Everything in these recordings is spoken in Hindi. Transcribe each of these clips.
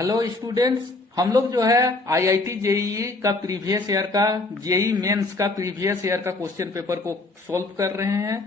हेलो स्टूडेंट्स, हम लोग जो है आईआईटी जेईई का प्रीवियस ईयर का जेई मेंस का प्रीवियस ईयर का क्वेश्चन पेपर को सॉल्व कर रहे हैं।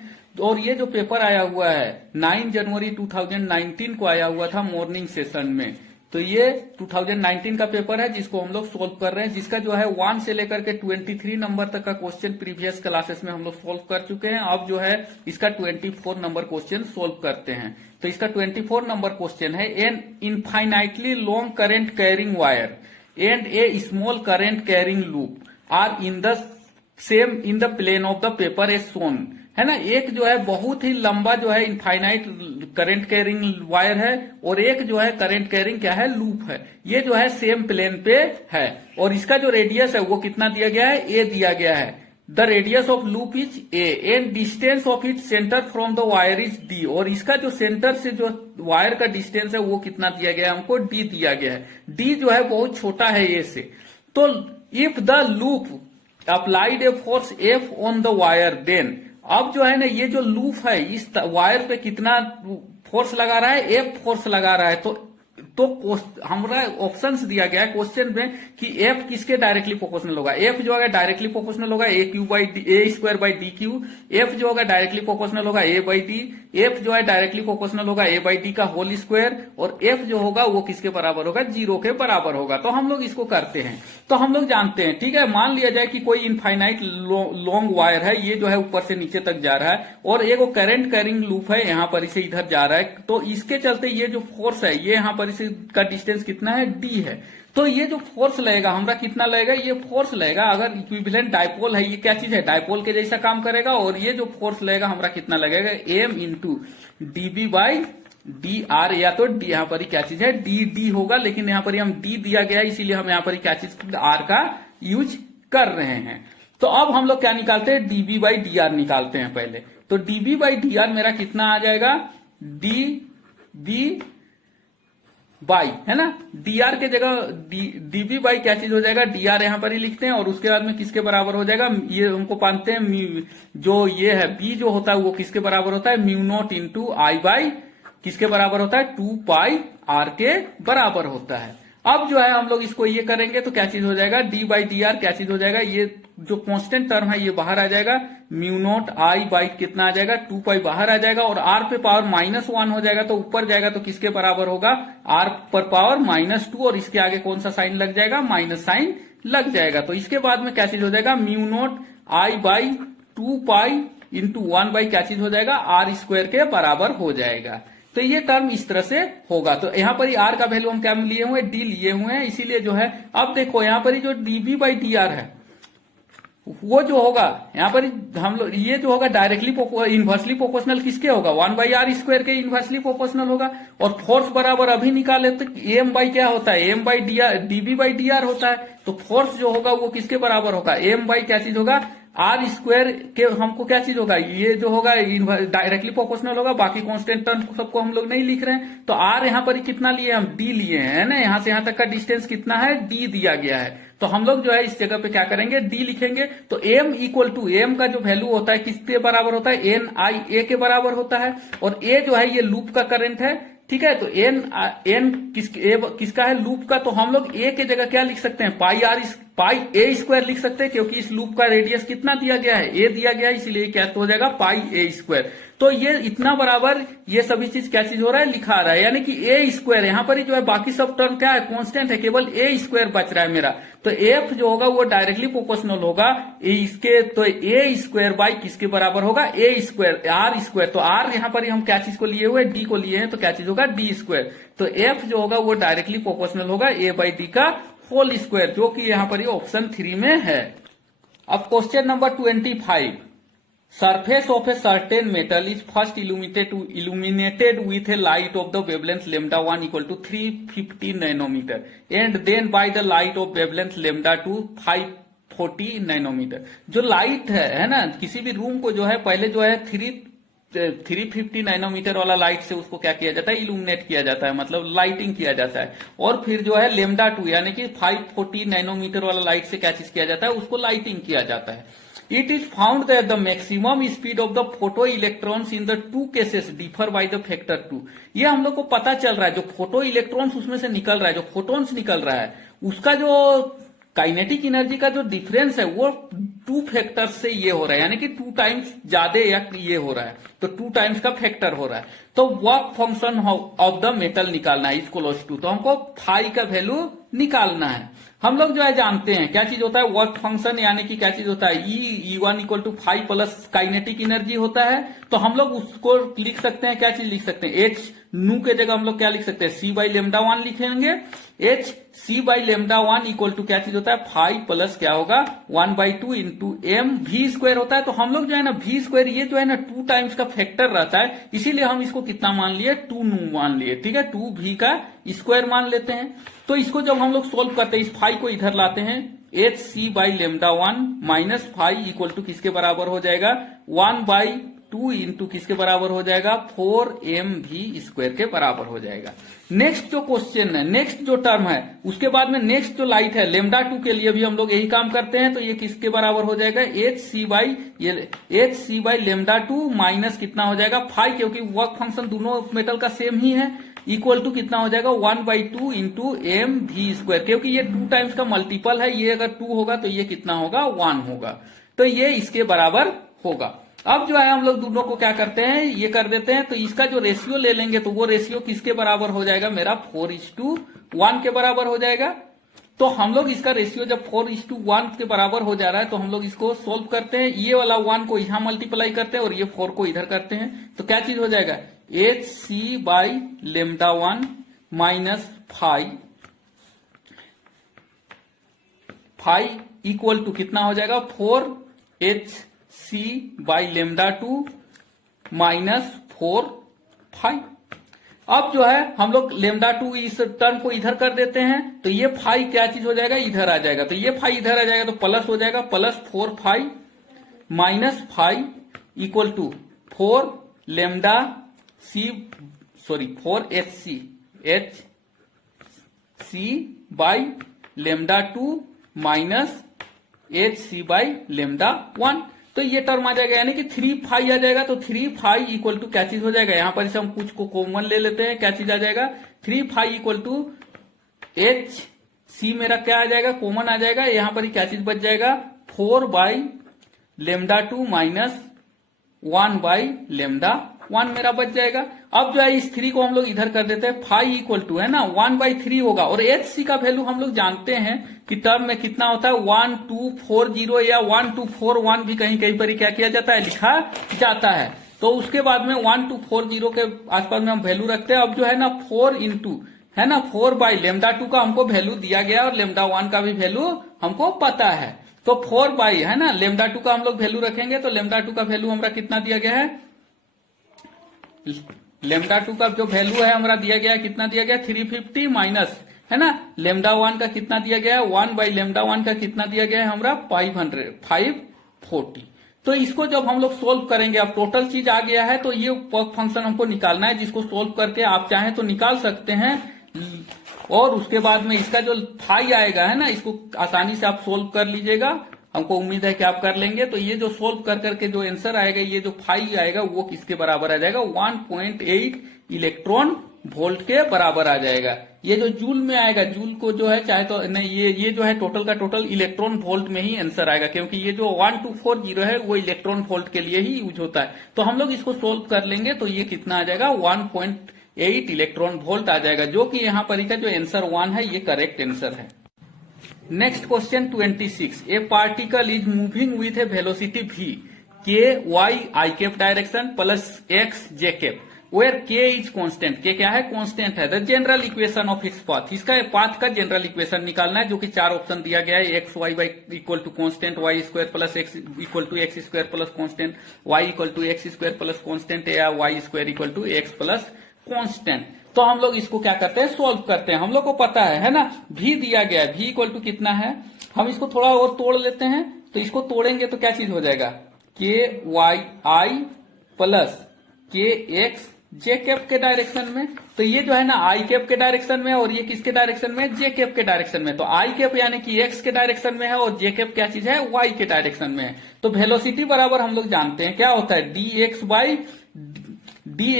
और ये जो पेपर आया हुआ है 9 जनवरी 2019 को आया हुआ था मॉर्निंग सेशन में। तो ये 2019 का पेपर है जिसको हम लोग सोल्व कर रहे हैं, जिसका जो है 1 से लेकर के 23 नंबर तक का क्वेश्चन प्रीवियस क्लासेस में हम लोग सोल्व कर चुके हैं। अब जो है इसका 24 नंबर क्वेश्चन सोल्व करते हैं। तो इसका 24 नंबर क्वेश्चन है, an infinitely long current carrying wire and a small current carrying loop are in the same in the plane of the paper as shown. है ना, एक जो है बहुत ही लंबा जो है इनफाइनाइट करंट कैरिंग वायर है और एक जो है करंट कैरिंग क्या है, लूप है। ये जो है सेम प्लेन पे है और इसका जो रेडियस है वो कितना दिया गया है, ए दिया गया है। The radius of loop is A and distance of it centre from the wire is D. और इसका जो सेंटर से जो वायर का डिस्टेंस है वो कितना दिया गया है, हमको डी दिया गया है। डी जो है बहुत छोटा है ए से। तो if the loop applied a force F on the wire then, अब जो है ना ये जो लूप है इस वायर पे कितना फोर्स लगा रहा है, एफ फोर्स लगा रहा है। तो हमारा ऑप्शंस दिया गया है क्वेश्चन में कि एफ किसके डायरेक्टली प्रोपोर्शनल होगा। एफ जो है डायरेक्टली प्रोपोर्शनल होगा A Q by A square by D Q. F जो होगा डायरेक्टली प्रोपोर्शनल होगा ए बाई डी। एफ जो है डायरेक्टली प्रोपोर्शनल होगा ए बाई डी का होल स्क्वायर। और एफ जो होगा वो किसके बराबर होगा, 0 के बराबर होगा। तो हम लोग इसको करते हैं। तो हम लोग जानते हैं, ठीक है, मान लिया जाए कि कोई इनफाइनाइट लॉन्ग वायर है, ये जो है ऊपर से नीचे तक जा रहा है और एक करंट कैरिंग लूप है यहाँ पर इसे इधर जा रहा है। तो इसके चलते ये जो फोर्स है ये यहाँ पर इसे का डिस्टेंस कितना है, डी है। तो ये जो फोर्स लगेगा हमारा कितना लगेगा, ये फोर्स लगेगा, अगर इक्विवेलेंट डाइपोल है, ये क्या चीज है, डाइपोल के जैसा काम करेगा। और ये जो फोर्स लगेगा हमारा कितना लगेगा, M into d B by d R, या तो डी यहाँ पर ही क्या चीज है, डी डी होगा, लेकिन यहाँ पर हम डी दिया गया है इसीलिए हम यहाँ पर क्या चीज आर का यूज कर रहे हैं। तो अब हम लोग क्या निकालते हैं, डीबी बाई डी आर निकालते हैं पहले। तो डीबी बाई डी आर मेरा कितना आ जाएगा, डी बी बाई, है ना, डीआर के जगह डीबी बाई क्या चीज हो जाएगा, डीआर यहां पर ही लिखते हैं। और उसके बाद में किसके बराबर हो जाएगा, ये हमको मानते हैं जो ये है बी जो होता है वो किसके बराबर होता है, mu naught into I by किसके बराबर होता है, 2 पाई आर के बराबर होता है। अब जो है हम लोग इसको ये करेंगे तो क्या चीज हो जाएगा, डी बाई डी आर क्या चीज हो जाएगा, ये जो कांस्टेंट टर्म है ये बाहर आ जाएगा, म्यू नॉट आई बाई कितना आ जाएगा, 2 पाई बाहर आ जाएगा और आर पे पावर -1 हो जाएगा तो ऊपर जाएगा तो किसके बराबर होगा, आर पर पावर -2 और इसके आगे कौन सा साइन लग जाएगा, माइनस साइन लग जाएगा। तो इसके बाद में क्या चीज हो जाएगा, mu not I by 2 pi into 1 by क्या चीज हो जाएगा, आर स्क्वायर के बराबर हो जाएगा। तो ये टर्म इस तरह से होगा। तो यहाँ पर ही आर का वैल्यू हम क्या लिए हुए, डी लिए हुए हैं, इसीलिए जो है अब देखो यहाँ पर ही जो डीबी बाई डी आर है वो जो होगा यहाँ पर हम लोग ये जो होगा डायरेक्टली इनवर्सली प्रोपोर्शनल किसके होगा, 1 बाई आर स्क्वायर के इनवर्सली प्रोपोर्शनल होगा। और फोर्स बराबर अभी निकाले तो एम बाई क्या होता है, M by d R, d B by d R होता है। तो फोर्स जो होगा वो किसके बराबर होगा, एम बाई क्या चीज होगा, आर स्क्वायर के हमको क्या चीज होगा, ये जो होगा डायरेक्टली प्रोपोर्शनल होगा। बाकी कांस्टेंट टर्म सबको हम लोग नहीं लिख रहे हैं। तो आर यहाँ पर कितना लिए, हम डी लिए हैं ना, यहाँ से यहाँ तक का डिस्टेंस कितना है, डी दिया गया है। तो हम लोग जो है इस जगह पे क्या करेंगे, डी लिखेंगे। तो एम इक्वल टू एम का जो वैल्यू होता है किसके बराबर होता है, एन आई ए के बराबर होता है। और ए जो है ये लूप का करंट है, ठीक है। तो एन किसका है, लूप का। तो हम लोग ए के जगह क्या लिख सकते हैं, पाई ए स्क्वायर लिख सकते हैं, क्योंकि इस लूप का रेडियस कितना दिया गया है, ए दिया गया है, इसलिए क्या हो जाएगा, पाई ए स्क्वायर। तो ये इतना बराबर ये सभी चीज क्या चीज हो रहा है, लिखा रहा है, यानी कि ए स्क्वायर यहाँ पर ही जो है बाकी सब टर्म क्या है, कांस्टेंट है, केवल ए स्क्वायर बच रहा है मेरा। तो एफ जो होगा वो डायरेक्टली प्रोपोर्शनल होगा इसके, तो ए स्क्वायर बाई किसके बराबर होगा, ए स्क्वायर आर स्क्वायर। तो आर यहाँ पर हम क्या चीज को लिए हुए, डी को लिए हैं, तो क्या चीज होगा, डी स्क्वायर। तो एफ जो होगा वो डायरेक्टली प्रोपोर्शनल होगा ए बाई डी का होल स्क्वायर, जो कि यहाँ पर ऑप्शन 3 में है। अब question number 25, surface of a certain metal is first illuminated with a light of the wavelength lambda 1 equal to 350 nanometer and then by the light of wavelength lambda 2 540 nanometer। जो लाइट है ना, किसी भी रूम को जो है पहले जो है 350 नैनोमीटर वाला लाइट से उसको क्या किया जाता है, इल्यूमिनेट किया जाता है, मतलब लाइटिंग किया जाता है। और फिर जो है लेमडा 2 यानी कि 540 नैनोमीटर वाला लाइट से क्या चीज किया जाता है, उसको लाइटिंग किया जाता है। It is found that the maximum speed of the photoelectrons in the two cases differ by the factor 2। ये हम लोग को पता चल रहा है, जो फोटो इलेक्ट्रॉन्स उसमें से निकल रहा है, जो फोटोन्स निकल रहा है, उसका जो काइनेटिक एनर्जी का जो डिफरेंस है वो 2 फैक्टर्स से ये हो रहा है, यानी कि 2 टाइम्स ज्यादा या ये हो रहा है, तो 2 टाइम्स का फैक्टर हो रहा है। तो work function of the metal निकालना है इक्वल्स टू, तो हमको फाई का वैल्यू निकालना है। हम लोग जो है जानते हैं क्या चीज होता है वर्क फंक्शन, यानी कि क्या चीज होता है E1 equal to 5 plus kinetic energy होता है। तो हम लोग उसको लिख सकते हैं, क्या चीज लिख सकते हैं, H नू के जगह हम लोग क्या लिख सकते हैं, C बाई लेमडा 1 लिखेंगे। H C by lambda 1 equal to क्या चीज होता है 5 प्लस क्या होगा 1/2 इंटू M V स्क्वायर होता है। तो हम लोग जो है ना V स्क्वायर ये जो है ना 2 टाइम्स का फैक्टर रहता है, इसीलिए हम इसको कितना मान लिए 2 नू मान लिए, ठीक है, 2 V का स्क्वायर मान लेते हैं। तो इसको जब हम लोग सोल्व करते हैं, इस फाई को इधर लाते हैं, H C by lambda 1 minus phi equal to किसके बराबर हो जाएगा 1/2 इंटू किसके बराबर हो जाएगा 4mv स्क्वायर के बराबर हो जाएगा। नेक्स्ट जो क्वेश्चन है, नेक्स्ट जो टर्म है, उसके बाद में नेक्स्ट जो लाइट है लेमडा 2 के लिए भी हम लोग यही काम करते हैं। तो ये किसके बराबर हो जाएगा H C by lambda 2 minus कितना हो जाएगा 5, क्योंकि वर्क फंक्शन दोनों मेटल का सेम ही है, इक्वल टू कितना हो जाएगा 1/2 इंटू एम वी स्क्वायर, क्योंकि ये 2 टाइम्स का मल्टीपल है, ये अगर 2 होगा तो ये कितना होगा 1 होगा, तो ये इसके बराबर होगा। अब जो है हम लोग दोनों को क्या करते हैं, ये कर देते हैं, तो इसका जो रेशियो ले लेंगे तो वो रेशियो किसके बराबर हो जाएगा मेरा 4:1 के बराबर हो जाएगा। तो हम लोग इसका रेशियो जब 4:1 के बराबर हो जा रहा है तो हम लोग इसको सोल्व करते हैं, ये वाला 1 को यहां मल्टीप्लाई करते हैं और ये 4 को इधर करते हैं, तो क्या चीज हो जाएगा H C by lambda 1 minus 5 equal to कितना हो जाएगा 4 सी बाई लेमडा 2 माइनस 4 अब जो है हम लोग लेमडा 2 इस टर्म को इधर कर देते हैं, तो ये 5 क्या चीज हो जाएगा इधर आ जाएगा, तो ये 5 इधर आ जाएगा तो प्लस हो जाएगा, plus 4 minus 5 equal to 4 lambda C 4 H C by lambda 2 minus H C by lambda 1, तो ये टर्म आ जाएगा, यानी कि 3 आ जाएगा। तो 3 इक्वल टू क्या चीज हो जाएगा, यहां पर इसे हम कुछ को कॉमन ले लेते हैं, क्या चीज आ जाएगा 3 इक्वल टू एच सी मेरा क्या आ जाएगा कॉमन आ जाएगा, यहां पर ही क्या चीज बच जाएगा 4 by lambda 2 minus 1 by lambda 1 मेरा बच जाएगा। अब जो है इस 3 को हम लोग इधर कर देते हैं, 5 इक्वल टू है ना 1/3 होगा, और एच सी का वैल्यू हम लोग जानते हैं कि टर्म में कितना होता है 1240 या 1241 भी कहीं कहीं पर ही क्या किया जाता है लिखा जाता है। तो उसके बाद में 1240 के आसपास में हम वैल्यू रखते हैं। अब जो है ना 4 इंटू है ना 4 बाई लेमडा 2 का हमको वैल्यू दिया गया और लेमडा 1 का भी वैल्यू हमको पता है, तो 4 बाई है ना लेमडा 2 का हम लोग वैल्यू रखेंगे, तो लेमडा 2 का वैल्यू हमारा कितना दिया गया है, लेमडा 2 का जो वैल्यू है हमारा दिया गया कितना दिया गया 350 माइनस है ना लेमडा 1 का कितना दिया गया है 1 बाई लेमडा 1 का कितना दिया गया है हमारा 540। तो इसको जब हम लोग सोल्व करेंगे, अब टोटल चीज आ गया है, तो ये वर्क फंक्शन हमको निकालना है, जिसको सोल्व करके आप चाहें तो निकाल सकते हैं, और उसके बाद में इसका जो फाई आएगा है ना इसको आसानी से आप सोल्व कर लीजिएगा, हमको उम्मीद है कि आप कर लेंगे। तो ये जो सोल्व कर करके जो आंसर आएगा, ये जो फाई आएगा वो किसके बराबर आ जाएगा 1.8 इलेक्ट्रॉन वोल्ट के बराबर आ जाएगा। ये जो जूल में आएगा, जूल को जो है चाहे तो नहीं, ये जो है टोटल का टोटल इलेक्ट्रॉन वोल्ट में ही आंसर आएगा, क्योंकि ये जो 1240 है वो इलेक्ट्रॉन वोल्ट के लिए ही यूज होता है। तो हम लोग इसको सोल्व कर लेंगे, तो ये कितना आ जाएगा 1.8 इलेक्ट्रॉन वोल्ट आ जाएगा, जो कि यहाँ पर का जो आंसर 1 है ये करेक्ट आंसर है। Next question 26, a particle is moving with a velocity v k y i cap direction plus x j cap where k is constant, k क्या है कांस्टेंट है। The general equation of its path, इसका पाथ का जनरल इक्वेशन निकालना है, जो कि 4 ऑप्शन दिया गया है, X Y by equal to constant, y square plus x equal to X square plus constant, y equal to X square plus constant, या y square equal to X plus constant. तो हम लोग इसको क्या करते हैं सोल्व करते हैं, हम लोग को पता है ना v दिया गया है, v इक्वल टू कितना है, हम इसको थोड़ा और तोड़ लेते हैं, तो इसको तोड़ेंगे तो क्या चीज हो जाएगा k y i प्लस के एक्स जे कैप के डायरेक्शन में। तो ये जो है ना आई कैप के डायरेक्शन में और ये किसके डायरेक्शन में, जे कैप के डायरेक्शन में। तो आई कैप यानी कि एक्स के डायरेक्शन में है और जे कैप क्या चीज है, वाई के डायरेक्शन में है। तो वेलोसिटी बराबर हम लोग जानते हैं क्या होता है, डी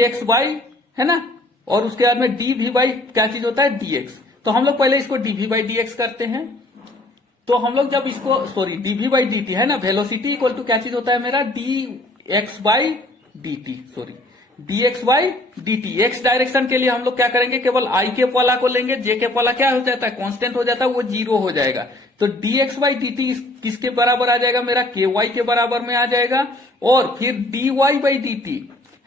एक्स बाई है ना, और उसके बाद में डी वी बाई क्या चीज होता है, डी एक्स। तो हम लोग पहले इसको d V by D X करते हैं। तो हम लोग जब इसको sorry d V by D T है ना, वेलोसिटी इक्वल टू क्या चीज होता है मेरा, D X by D T, sorry D X by D T. X direction के लिए हम लोग क्या करेंगे, केवल आई कैप वाला को लेंगे, जे कैप वाला क्या हो जाता है, कांस्टेंट हो जाता है, वो जीरो हो जाएगा। तो D X by D T किसके बराबर आ जाएगा मेरा, के वाई के बराबर में आ जाएगा। और फिर d Y by D T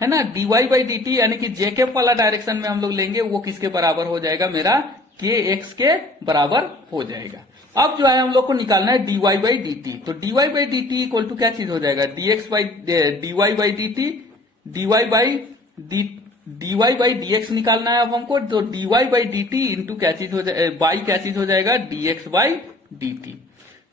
है ना, d Y by D T यानी कि जे कैप वाला डायरेक्शन में हम लोग लेंगे, वो किसके बराबर हो जाएगा मेरा, के एक्स के बराबर हो जाएगा। अब जो है हम लोग को निकालना है D Y by D T. तो D Y by D T equal to क्या चीज हो जाएगा, D X by D Y by D T, D Y by D X निकालना है अब हमको। तो D Y by D T into क्या चीज हो जाएगा, बाई क्या चीज हो जाएगा, D X by D T.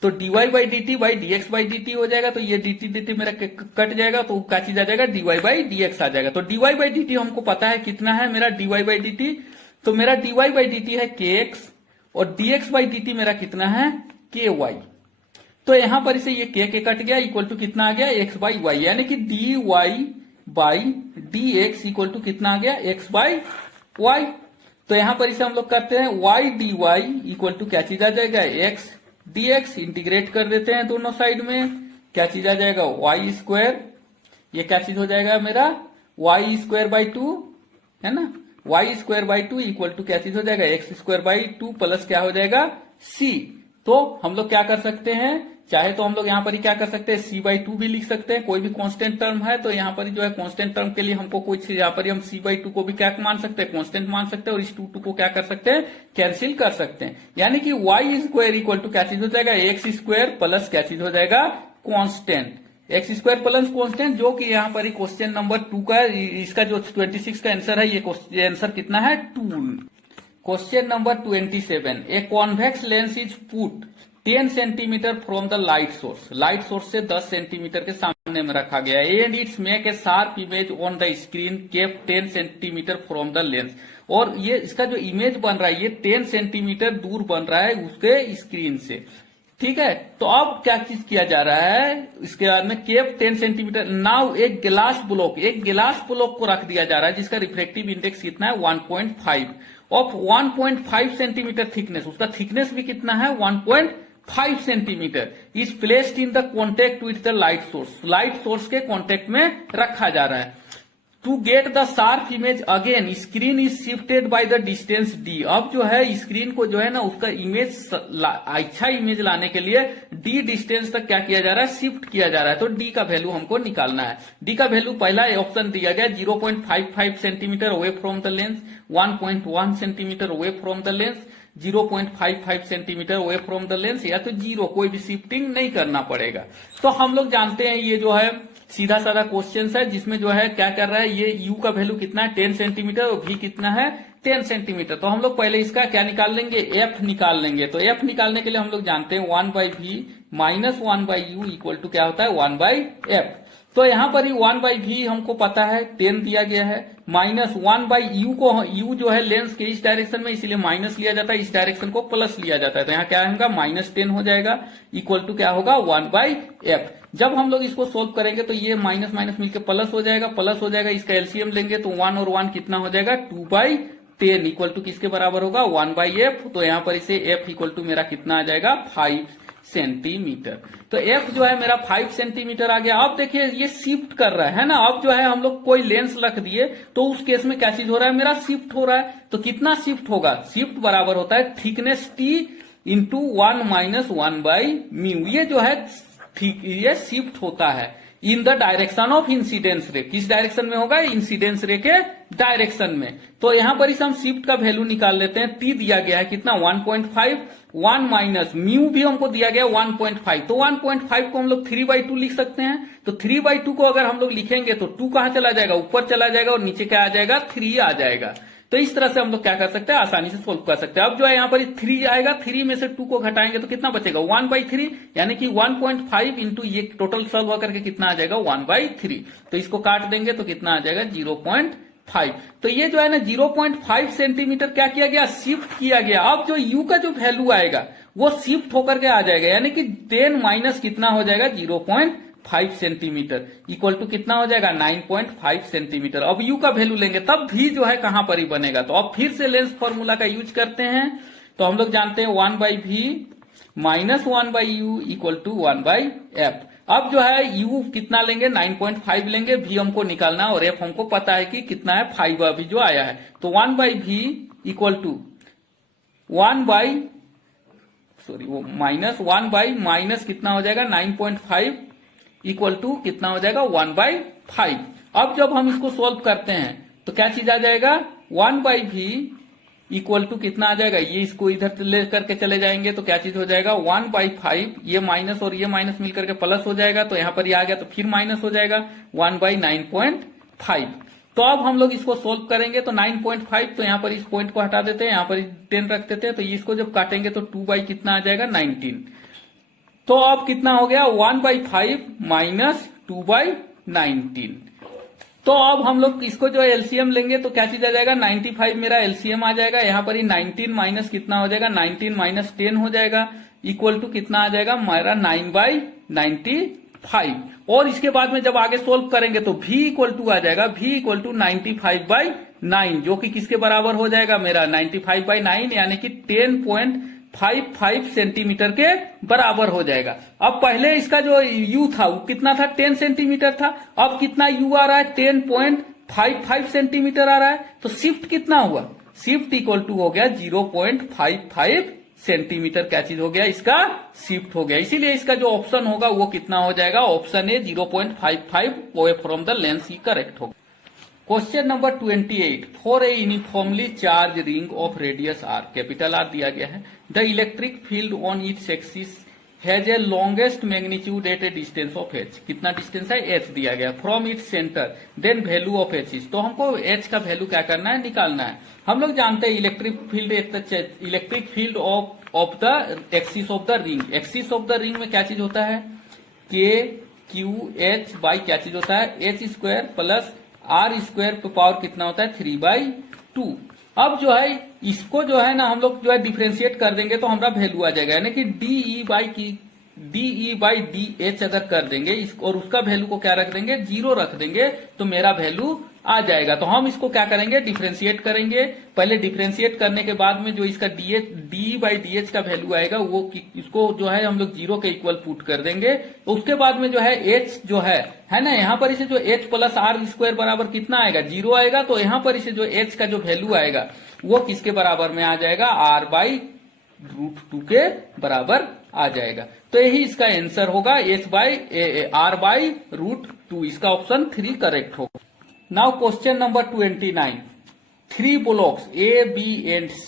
तो D Y by D T by D X by D T हो जाएगा। तो ये डी टी मेरा कट जाएगा, तो क्या चीज आ जाएगा, D Y by D X आ जाएगा। तो D Y by D T हमको पता है कितना है मेरा, D Y by D T. तो मेरा D Y by D T है के एक्स और D X by D T मेरा कितना है, के वाई। तो यहां पर इसे ये के कट गया, इक्वल टू कितना आ गया, एक्स बाई वाई, यानी कि d Y by D X equal to कितना आ गया, एक्स बाई वाई। तो यहां पर इसे हम लोग करते हैं Y d Y equal to क्या चीज आ जाएगा, एक्स डी एक्स। इंटीग्रेट कर देते हैं दोनों साइड में, क्या चीज आ जाएगा, वाई स्क्वायर, ये क्या चीज हो जाएगा मेरा, वाई स्क्वायर बाई टू है ना, Y square by two equal to क्या चीज हो जाएगा, X square by two plus क्या हो जाएगा, सी। तो हम लोग क्या कर सकते हैं, चाहे तो हम लोग यहाँ पर ही क्या कर सकते हैं, सी बाई टू भी लिख सकते हैं, कोई भी कांस्टेंट टर्म है तो यहाँ पर जो है कांस्टेंट टर्म के लिए हमको कुछ यहाँ पर हम सी बाई टू को भी क्या मान सकते हैं, कांस्टेंट मान सकते हैं, और इस टू को क्या कर सकते हैं, कैंसिल कर सकते हैं। यानी कि वाई स्क्वायर इक्वल टू क्या चीज हो जाएगा, एक्स स्क्वायर प्लस क्या चीज हो जाएगा, constant, x square plus constant, जो कि यहाँ पर क्वेश्चन नंबर 2 का, इसका जो 26 का आंसर है, ये आंसर कितना है, 2। Question number 27, a convex lens is put 10 centimetre from the light source, light source से 10 सेंटीमीटर के सामने में रखा गया है, and its make a sharp image on the screen kept 10 centimetre from the lens. और ये इसका जो इमेज बन रहा है ये 10 सेंटीमीटर दूर बन रहा है उसके स्क्रीन से, ठीक है। तो अब क्या चीज किया जा रहा है, इसके बाद में केप 10 सेंटीमीटर, नाउ एक गिलास ब्लॉक को रख दिया जा रहा है जिसका रिफ्लेक्टिव इंडेक्स कितना है, 1.5 ऑफ 1.5 सेंटीमीटर थिकनेस, उसका थिकनेस भी कितना है, 1.5 centimetre, is placed in the contact with the light source, light source के कॉन्टेक्ट में रखा जा रहा है। To get the sharp image again screen is shifted by the distance D. अब जो है स्क्रीन को जो है ना उसका इमेज, अच्छा इमेज लाने के लिए डी डिस्टेंस तक क्या किया जा रहा है, शिफ्ट किया जा रहा है। तो डी का वैल्यू हमको निकालना है। डी का वैल्यू पहला ऑप्शन दिया गया 0.55 centimetre away from the lens, 1.1 centimetre away from the lens, 0.55 centimetre away from the lens, या तो जीरो, कोई भी शिफ्टिंग नहीं करना पड़ेगा। तो हम लोग जानते हैं ये जो है सीधा साधा क्वेश्चन है जिसमें जो है क्या कर रहा है, ये u का वैल्यू कितना है, 10 सेंटीमीटर, और v कितना है, 10 सेंटीमीटर। तो हम लोग पहले इसका क्या निकाल लेंगे, f निकाल लेंगे। तो f निकालने के लिए हम लोग जानते हैं 1/v minus 1/u equal to क्या होता है, 1/f। तो यहां पर ही 1/v हमको पता है 10 दिया गया है, माइनस 1/u को, u जो है लेंस के इस डायरेक्शन में इसलिए माइनस लिया जाता है, इस डायरेक्शन को प्लस लिया जाता है। तो यहाँ क्या होगा, -10 हो जाएगा, इक्वल टू क्या होगा, 1/f। जब हम लोग इसको सोल्व करेंगे तो ये माइनस माइनस मिलकर प्लस हो जाएगा, इसका एलसीएम लेंगे तो 1 और 1 कितना हो जाएगा, 2/10 इक्वल टू किसके बराबर होगा, 1/f। तो यहाँ पर इसे f इक्वल टू मेरा कितना आ जाएगा, 5 सेंटीमीटर। तो f जो है मेरा 5 सेंटीमीटर आ गया। अब देखिए ये शिफ्ट कर रहा है ना, अब जो है हम लोग कोई लेंस रख दिए तो उस केस में क्या चीज हो रहा है, मेरा शिफ्ट हो रहा है। तो कितना शिफ्ट होगा, शिफ्ट बराबर होता है थिकनेस t इंटू 1 माइनस 1/μ। ये जो है ठीक, ये शिफ्ट होता है in the direction of incidence रे। किस डायरेक्शन में होगा, इंसिडेंस रे के डायरेक्शन में। तो यहां पर इस हम शिफ्ट का वैल्यू निकाल लेते हैं। टी दिया गया है कितना, 1.5, 1 माइनस म्यू भी हमको दिया गया 1.5। तो 1.5 को हम लोग 3/2 लिख सकते हैं। तो 3/2 को अगर हम लोग लिखेंगे तो 2 कहां चला जाएगा, ऊपर चला जाएगा, और नीचे क्या आ जाएगा, 3 आ जाएगा। तो इस तरह से हम लोग क्या कर सकते हैं, आसानी से सोल्व कर सकते हैं। अब जो है यहाँ पर 3 आएगा, 3 में से 2 को घटाएंगे तो कितना बचेगा 1/3, यानी कि 1.5 इंटू ये टोटल सॉल्व होकर के कितना आ जाएगा 1/3। तो इसको काट देंगे तो कितना आ जाएगा 0.5। तो ये जो है ना 0.5 सेंटीमीटर क्या किया गया, शिफ्ट किया गया। अब जो u का जो वैल्यू आएगा वो शिफ्ट होकर के आ जाएगा, यानी कि 10 माइनस कितना हो जाएगा 0.5 सेंटीमीटर इक्वल टू कितना हो जाएगा 9.5 सेंटीमीटर। अब u का वैल्यू लेंगे तब भी जो है कहां पर ही बनेगा। तो अब फिर से लेंस फॉर्मूला का यूज करते हैं। तो हम लोग जानते हैं 1/v minus 1/u equal to 1/f। अब जो है u कितना लेंगे 9.5 लेंगे, v हमको निकालना और f हमको पता है कि कितना है 5 अभी जो आया है। तो 1/v equal to minus 1 minus कितना हो जाएगा 9.5 इक्वल टू कितना हो जाएगा 1/5। अब जब हम इसको सोल्व करते हैं तो क्या चीज आ जाएगा 1/v इक्वल टू कितना आ जाएगा, ये इसको इधर ले करके चले जाएंगे तो क्या चीज हो जाएगा 1/5, ये माइनस और ये माइनस मिलकर के प्लस हो जाएगा। तो यहां पर ये आ गया तो फिर माइनस हो जाएगा 1/9.5। तो अब हम लोग इसको सोल्व करेंगे तो 9.5, तो यहां पर इस पॉइंट को हटा देते हैं, यहां पर 10 रख देते हैं। तो इसको जब काटेंगे तो 2 कितना आ जाएगा 19। तो अब कितना हो गया 1/5 माइनस 2/19। तो अब हम लोग इसको जो एलसीएम लेंगे तो क्या चीज आ जाएगा 95 मेरा एलसीएम आ जाएगा। यहां पर ही 19 माइनस कितना हो जाएगा 19 माइनस 10 हो जाएगा इक्वल टू कितना आ जाएगा हमारा 9/95। और इसके बाद में जब आगे सोल्व करेंगे तो v इक्वल टू आ जाएगा v इक्वल टू 95/9, जो कि किसके बराबर हो जाएगा मेरा 95/9 यानी कि 10.55 सेंटीमीटर के बराबर हो जाएगा। अब पहले इसका जो u था वो कितना था 10 सेंटीमीटर था, अब कितना u आ रहा है 10.55 सेंटीमीटर आ रहा है। तो शिफ्ट कितना हुआ, शिफ्ट इक्वल टू हो गया 0.55 सेंटीमीटर। क्या चीज हो गया इसका शिफ्ट हो गया, इसीलिए इसका जो ऑप्शन होगा वो कितना हो जाएगा, option A 0.55 away from the lens ही करेक्ट होगा। Question number 28, for a uniformly charge ring of radius R, capital R दिया गया है, the electric field on its axis has a longest magnitude at a distance of h, कितना डिस्टेंस है h दिया गया, from its centre, then value of h is. तो हमको h का वैल्यू क्या करना है निकालना है। हम लोग जानते हैं electric field of the axis of the ring, axis of the ring में क्या चीज होता है k q h बाई क्या चीज होता है h square plus r square पे पावर कितना होता है 3/2। अब जो है इसको जो है ना हम लोग जो है डिफ्रेंशिएट कर देंगे तो हमारा वैल्यू आ जाएगा, यानी कि DE बाई DH अगर कर देंगे और उसका वैल्यू को क्या रख देंगे 0 रख देंगे तो मेरा वैल्यू आ जाएगा। तो हम इसको क्या करेंगे डिफ्रेंशिएट करेंगे। पहले डिफ्रेंशिएट करने के बाद में जो इसका DE बाई DH का वैल्यू आएगा वो इसको जो है हम लोग 0 के इक्वल पुट कर देंगे। तो उसके बाद में जो है H जो है ना यहाँ पर इसे जो H प्लस R स्क्वायर बराबर कितना आएगा 0 आएगा। तो यहाँ पर इसे जो H का जो वैल्यू आएगा वो किसके बराबर में आ जाएगा R/√2 के बराबर आ जाएगा। तो यही इसका आंसर होगा R/√2, इसका ऑप्शन 3 करेक्ट होगा। Now question number 29, 3 blocks A, B and C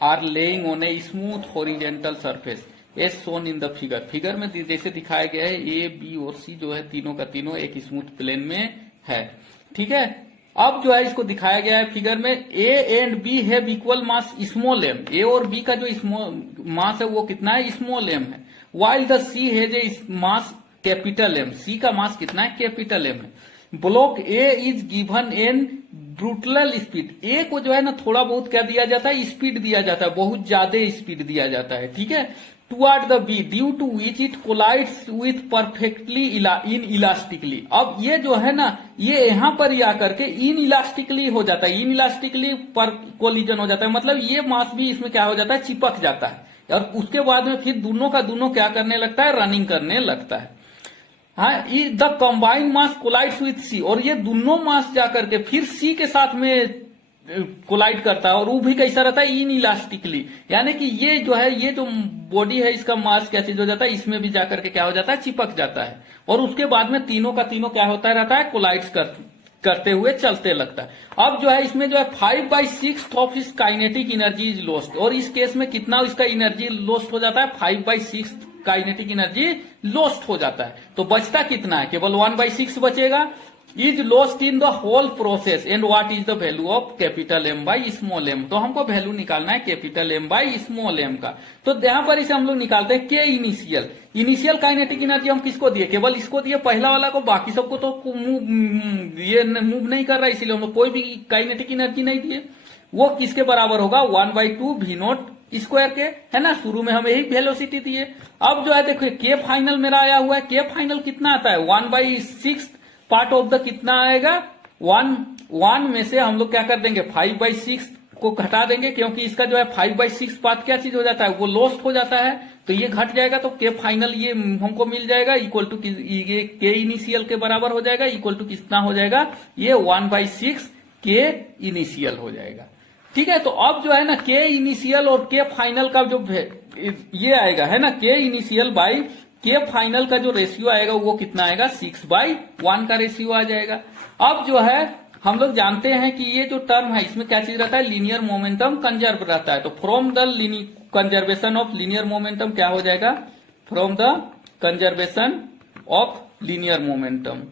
are laying on a smooth horizontal surface as shown in the figure। Figure में जैसे दिखाया गया है A, B और C जो है तीनों का तीनों एक स्मूथ प्लेन में है, ठीक है। अब जो है इसको दिखाया गया है फिगर में A and B have equal mass small m, A और B का जो मास है वो कितना है स्मॉल m है, while the C has a mass capital M, C का मास कितना है कैपिटल M है। Block A is given an brutal speed, A को जो है ना थोड़ा बहुत क्या दिया जाता है स्पीड दिया जाता है, बहुत ज्यादा स्पीड दिया जाता है, ठीक है। Toward the B due to which it collides with perfectly inelastically. अब ये जो है ना ये यहाँ पर ही आकर के इन इलास्टिकली हो जाता है, इन इलास्टिकली पर कोलिजन हो जाता है, मतलब ये मास भी इसमें क्या हो जाता है चिपक जाता है और उसके बाद में फिर दोनों का दोनों क्या करने लगता है रनिंग करने लगता है। हाँ, the combined mass collides with C, और ये दोनों मास जाकर के फिर सी के साथ में कोलाइड करता है और वो भी कैसा रहता है इन इलास्टिकली, यानी कि ये जो है ये जो बॉडी है इसका मास क्या चीज हो जाता है इसमें भी जाकर के क्या हो जाता है चिपक जाता है और उसके बाद में तीनों का तीनों क्या होता रहता है कोलाइड्स करते हुए चलते लगता है। अब जो है इसमें जो है 5/6 ऑफ इस काइनेटिक एनर्जी इज लॉस्ट, और इस केस में कितना इसका एनर्जी लॉस्ट हो जाता है 5/6 काइनेटिक एनर्जी लॉस्ट हो जाता है। तो बचता कितना है केवल 1/6 बचेगा। Is lost in the whole process and what is the value of capital M by small M. तो हमको वैल्यू निकालना है capital M by small M का। तो यहां पर इसे हम लोग निकालते हैं के इनिशियल। इनिशियल काइनेटिक एनर्जी हम किसको दिए, केवल इसको दिए पहला वाला को, बाकी सबको तो ये मूव नहीं कर रहा, इसीलिए हम लोग कोई भी काइनेटिक एनर्जी नहीं दिए। वो किसके बराबर होगा, 1/2 वी नॉट स्क्वायर के, है ना। शुरू में हम यही वेलोसिटी दिए। अब जो है देखिए के फाइनल मेरा आया हुआ है, के फाइनल कितना आता है 1/6 पार्ट ऑफ द कितना आएगा 1 में से हम लोग क्या कर देंगे 5/6 को घटा देंगे, क्योंकि इसका जो है 5/6 पार्ट क्या चीज हो जाता है, वो लॉस्ट हो जाता है, तो ये घट जाएगा। तो के फाइनल ये हमको मिल जाएगा इक्वल टू ये के इनिशियल के बराबर हो जाएगा, इक्वल टू कितना हो जाएगा, ये 1/6 के इनिशियल हो जाएगा। ठीक है, तो अब जो है ना के इनिशियल और के फाइनल का जो ये आएगा है ना, के इनिशियल बाई के फाइनल का जो रेशियो आएगा वो कितना आएगा 6/1 का रेशियो आ जाएगा। अब जो है हम लोग जानते हैं कि ये जो टर्म है इसमें क्या चीज रहता है, लीनियर मोमेंटम कंजर्व रहता है। तो from the conservation of linear momentum क्या हो जाएगा, from the conservation of linear momentum.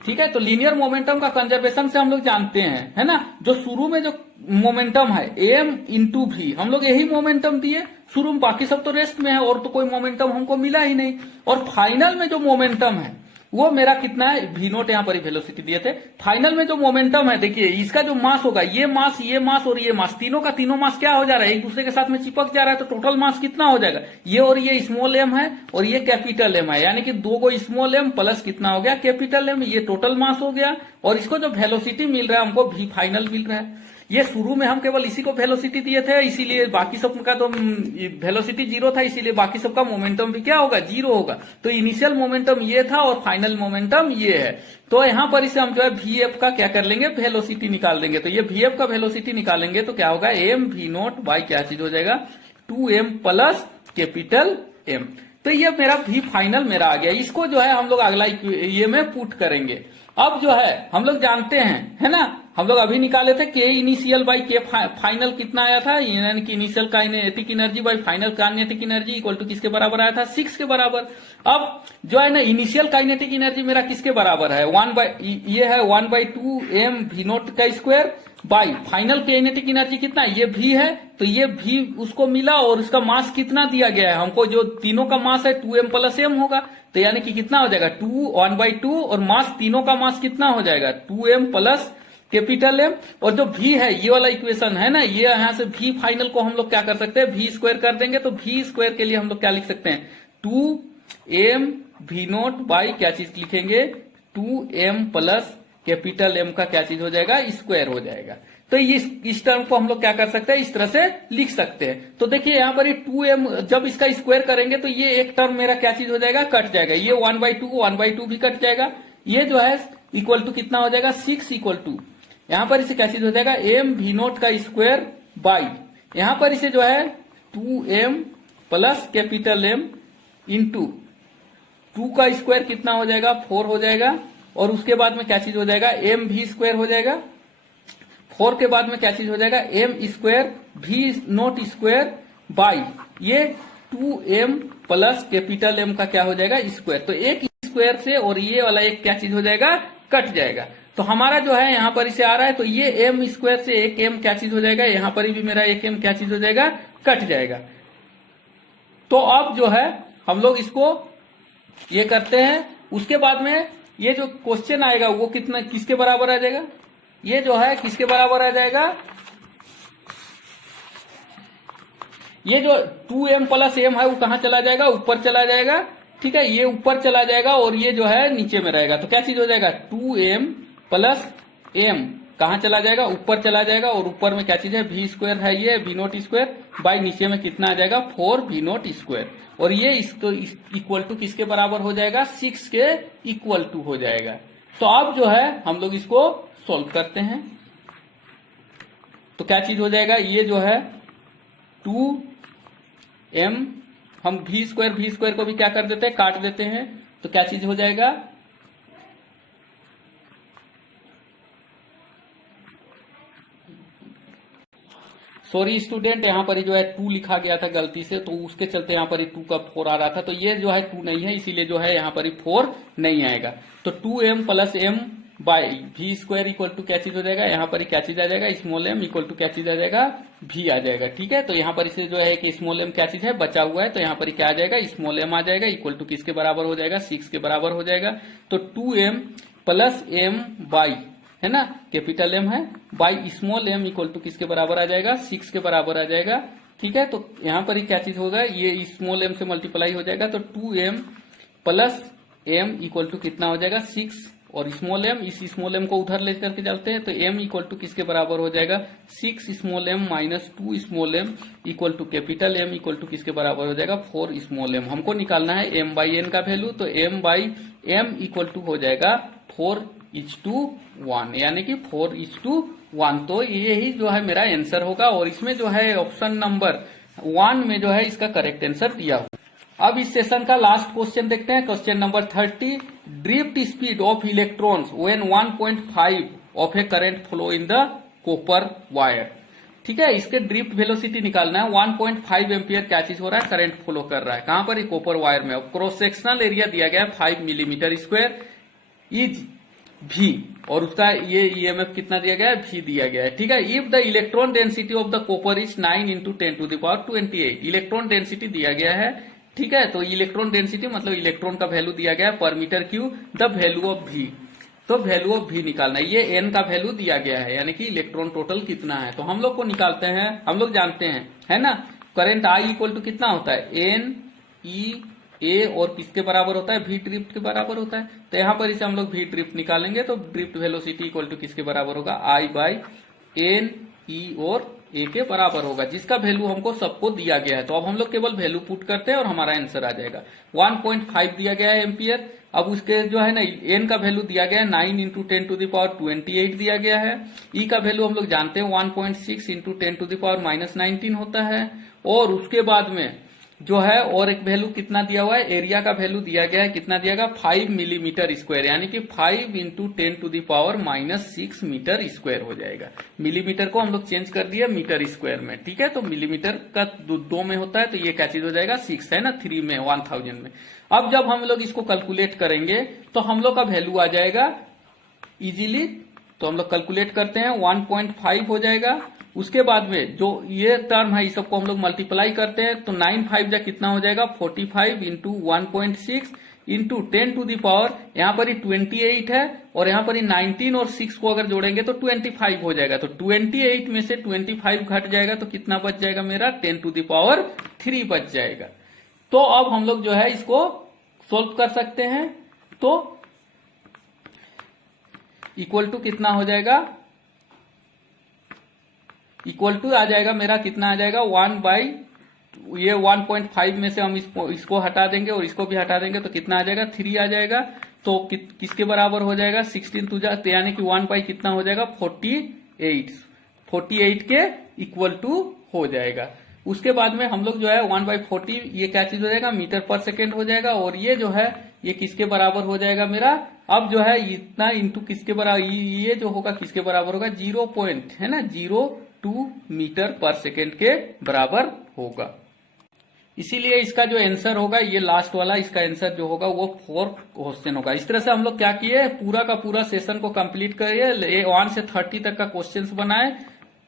ठीक है, तो लीनियर मोमेंटम का कंजर्वेशन से हम लोग जानते हैं, है ना, जो शुरू में जो मोमेंटम है एम इंटू भी, हम लोग यही मोमेंटम दिए शुरू में, बाकी सब तो रेस्ट में है और तो कोई मोमेंटम हमको मिला ही नहीं। और फाइनल में जो मोमेंटम है वो मेरा कितना है, वी नोट यहाँ पर वेलोसिटी दिए थे। फाइनल में जो मोमेंटम है देखिए, इसका जो मास होगा, ये मास और ये मास, तीनों का तीनों मास क्या हो जा रहा है, एक दूसरे के साथ में चिपक जा रहा है। तो टोटल मास कितना हो जाएगा, ये और ये स्मॉल एम है और ये कैपिटल एम है, यानी कि दो को स्मॉल एम प्लस कितना हो गया कैपिटल एम, ये टोटल मास हो गया। और इसको जो वेलोसिटी मिल रहा है हमको वी फाइनल मिल रहा है। ये शुरू में हम केवल इसी को वेलोसिटी दिए थे, इसीलिए बाकी सब का तो वेलोसिटी 0 था, इसीलिए बाकी सबका मोमेंटम भी क्या होगा 0 होगा। तो इनिशियल मोमेंटम ये था और फाइनल मोमेंटम ये है। तो यहां पर इसे हम जो है वी एफ का क्या कर लेंगे, वेलोसिटी निकाल देंगे। तो ये वी एफ का वेलोसिटी निकालेंगे तो क्या होगा, एम वी नोट बाई क्या चीज हो जाएगा 2m प्लस कैपिटल एम। तो ये मेरा वी फाइनल मेरा आ गया। इसको जो है हम लोग अगला ये में पुट करेंगे। अब जो है हम लोग जानते हैं, है ना, हम लोग अभी निकाले थे के इनिशियल बाई के फाइनल कितना आया था, यानी कि initial kinetic energy by final kinetic energy equal to किसके बराबर आया था 6 के बराबर। अब जो है ना इनिशियल काइनेटिक एनर्जी मेरा किसके बराबर है, ये है 1/2 एम वी नोट का square by final kinetic energy कितना, ये भी है, तो ये भी उसको मिला और उसका मास कितना दिया गया है हमको, जो तीनों का मास है 2m प्लस एम होगा। तो यानी कि कितना हो जाएगा 1/2 और मास तीनों का मास कितना हो जाएगा 2m प्लस कैपिटल एम। और जो भी है ये वाला इक्वेशन है ना, ये यहां से भी फाइनल को हम लोग क्या कर सकते हैं, वी स्क्वायर कर देंगे। तो वी स्क्वायर के लिए हम लोग क्या लिख सकते हैं 2m वी नोट बाई क्या चीज लिखेंगे 2m प्लस कैपिटल एम का क्या चीज हो जाएगा स्क्वायर हो जाएगा। तो इस टर्म को हम लोग क्या कर सकते हैं, इस तरह से लिख सकते हैं। तो देखिए यहाँ पर ये 2m जब इसका स्क्वायर करेंगे तो ये एक टर्म मेरा क्या चीज हो जाएगा, कट जाएगा। ये 1/2 भी कट जाएगा। ये जो है इक्वल टू कितना हो जाएगा 6 इक्वल टू, यहां पर इसे क्या चीज हो जाएगा एम वी नोट का स्क्वायर बाई, यहां पर इसे जो है 2m plus capital M into 2 का स्क्वायर कितना हो जाएगा 4 हो जाएगा। और उसके बाद में क्या चीज हो जाएगा एम भी स्क्वायर हो जाएगा। 4 के बाद में क्या चीज हो जाएगा M square V nought square by ये 2m प्लस कैपिटल एम का क्या हो जाएगा स्क्वायर। तो एक स्क्वायर से और ये वाला एक क्या चीज हो जाएगा कट जाएगा। तो हमारा जो है यहां पर इसे आ रहा है, तो ये m स्क्वायर से एक m क्या चीज हो जाएगा, यहां पर भी मेरा एक m क्या चीज हो जाएगा कट जाएगा। तो अब जो है हम लोग इसको ये करते हैं। उसके बाद में ये जो क्वेश्चन आएगा वो कितना किसके बराबर आ जाएगा, ये जो है किसके बराबर आ जाएगा, ये जो 2m प्लस m है वो कहां चला जाएगा, ऊपर चला जाएगा। ठीक है, ये ऊपर चला जाएगा और ये जो है नीचे में रहेगा। तो क्या चीज हो जाएगा 2m प्लस m कहां चला जाएगा, ऊपर चला जाएगा। और ऊपर में क्या चीज है वी स्क्वायर है, ये वी नोट स्क्वायर बाई नीचे में कितना आ जाएगा 4 वी नोट स्क्वायर। और ये इसको इक्वल टू किसके बराबर हो जाएगा 6 के इक्वल टू हो जाएगा। तो अब जो है हम लोग इसको सॉल्व करते हैं। तो क्या चीज हो जाएगा, ये जो है 2m हम वी स्क्वायर को भी क्या कर देते हैं काट देते हैं। तो क्या चीज हो जाएगा सॉरी स्टूडेंट, यहाँ पर जो है 2 लिखा गया था गलती से, तो उसके चलते यहाँ पर 2 का 4 आ रहा था, तो ये जो है 2 नहीं है, इसीलिए जो है यहाँ पर 4 नहीं आएगा। तो 2m plus m by v square equal to क्या चीज हो जाएगा, यहाँ पर क्या चीज आ जाएगा, स्मॉल m इक्वल टू क्या चीज आ जाएगा, v आ जाएगा। ठीक है, तो यहाँ पर इसे जो है कि स्मॉल m क्या चीज है, बचा हुआ है, तो यहाँ पर क्या आ जाएगा, स्मॉल m आ जाएगा, इक्वल टू किसके बराबर हो जाएगा, 6 के बराबर हो जाएगा। तो 2m प्लस m बाई, है ना, कैपिटल M है, by small m equal to किसके बराबर आ जाएगा, 6 के बराबर आ जाएगा। ठीक है, तो यहाँ पर क्या चीज होगा, ये स्मॉल m से मल्टीप्लाई हो जाएगा, तो 2m plus m equal to कितना हो जाएगा, 6, और स्मॉल m, इस स्मॉल m को उधर लेकर के चलते हैं, तो m इक्वल टू किसके बराबर हो जाएगा, 6 small m minus 2 small m equal to capital M equal to किसके बराबर हो जाएगा, 4 स्मॉल m। हमको निकालना है m बाई n का वैल्यू, तो m by m equal to हो जाएगा 4:1, यानी कि 4:1। तो यही जो है मेरा आंसर होगा, और इसमें जो है ऑप्शन नंबर 1 में जो है इसका करेक्ट आंसर दिया हुआ। अब इस सेशन का लास्ट क्वेश्चन देखते हैं, question number 30। Drift speed of electrons when 1.5 of A current flow in the copper wire. ठीक है, इसके ड्रिफ्ट वेलोसिटी निकालना है। 1.5 एम्पियर क्या चीज हो रहा है, करंट फ्लो कर रहा है, कहां पर, कॉपर वायर में। क्रॉस सेक्शनल एरिया दिया गया है 5 मिलीमीटर स्क्वायर, इज v, और उसका ये ईएमएफ कितना दिया गया है, v दिया गया है। ठीक है, if the electron density of the copper is 9 × 10⁻28, electron density दिया गया है। ठीक है, तो इलेक्ट्रॉन डेंसिटी मतलब इलेक्ट्रॉन का वैल्यू दिया गया है पर metre cube, the value of v, तो वैल्यू ऑफ v निकालना है। ये n का वैल्यू दिया गया है, यानी कि इलेक्ट्रॉन टोटल कितना है, तो हम लोग को निकालते हैं। हम लोग जानते हैं, है ना, करंट I इक्वल टू कितना होता है, n e a, और किसके बराबर होता है, v ड्रिफ्ट के बराबर होता है। तो यहाँ पर इसे हम लोग v ड्रिफ्ट निकालेंगे, तो ड्रिफ्ट वेलोसिटी इक्वल टू किसके बराबर होगा, I बाई n e और a के बराबर होगा, जिसका वैल्यू हमको सबको दिया गया है। तो अब हम लोग केवल वैल्यू पुट करते हैं और हमारा आंसर आ जाएगा। 1.5 दिया गया है एम्पियर। अब उसके जो है ना, n का वैल्यू दिया गया है 9 × 10⁻28 दिया गया है। e का वैल्यू हम लोग जानते हैं 1.6 × 10⁻19 होता है। और उसके बाद में जो है और एक वैल्यू कितना दिया हुआ है, एरिया का वैल्यू दिया गया है, कितना दिया गया, 5 मिलीमीटर स्क्वायर, यानी कि 5 × 10⁻6 मीटर स्क्वायर हो जाएगा। मिलीमीटर को हम लोग चेंज कर दिया मीटर स्क्वायर में। ठीक है, तो मिलीमीटर का 2 में होता है, तो ये क्या चीज हो जाएगा, 6 है ना, 3 में 1000 में। अब जब हम लोग इसको कैलकुलेट करेंगे तो हम लोग का वैल्यू आ जाएगा इजीली, तो हम लोग कैलकुलेट करते हैं, 1.5 हो जाएगा। उसके बाद में जो ये टर्म है, इस सबको हम लोग मल्टीप्लाई करते हैं, तो 9 5 जा कितना हो जाएगा, 45 × 1.6 × 10⁻, यहाँ पर ही 28 है, और यहाँ पर ही 19 और 6 को अगर जोड़ेंगे तो 25 हो जाएगा। तो 28 में से 25 घट जाएगा, तो कितना बच जाएगा मेरा, 10⁻³ बच जाएगा। तो अब हम लोग जो है इसको सोल्व कर सकते हैं, तो इक्वल टू कितना हो जाएगा, इक्वल टू आ जाएगा मेरा, कितना आ जाएगा, 1 बाई, ये 1.5 में से हम इसको हटा देंगे और इसको भी हटा देंगे, तो कितना आ जाएगा, 3 आ जाएगा। तो किसके बराबर हो जाएगा, 16 2 यानी कि 1 बाई कितना हो जाएगा, 48 के इक्वल टू हो जाएगा। उसके बाद में हम लोग जो है 1/40, ये क्या चीज हो जाएगा, मीटर पर सेकेंड हो जाएगा, और ये जो है ये किसके बराबर हो जाएगा मेरा, अब जो है इतना इंटू किसके बराबर, ये जो होगा किसके बराबर होगा, 0.02 मीटर पर सेकेंड के बराबर होगा। इसीलिए इसका जो आंसर होगा, ये लास्ट वाला इसका आंसर जो होगा वो 4 क्वेश्चन होगा। इस तरह से हम लोग क्या किए, पूरा का पूरा सेशन को कंप्लीट करिए, 1 से 30 तक का क्वेश्चंस बनाए।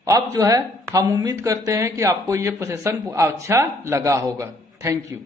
अब जो है हम उम्मीद करते हैं कि आपको ये सेशन अच्छा लगा होगा। Thank you.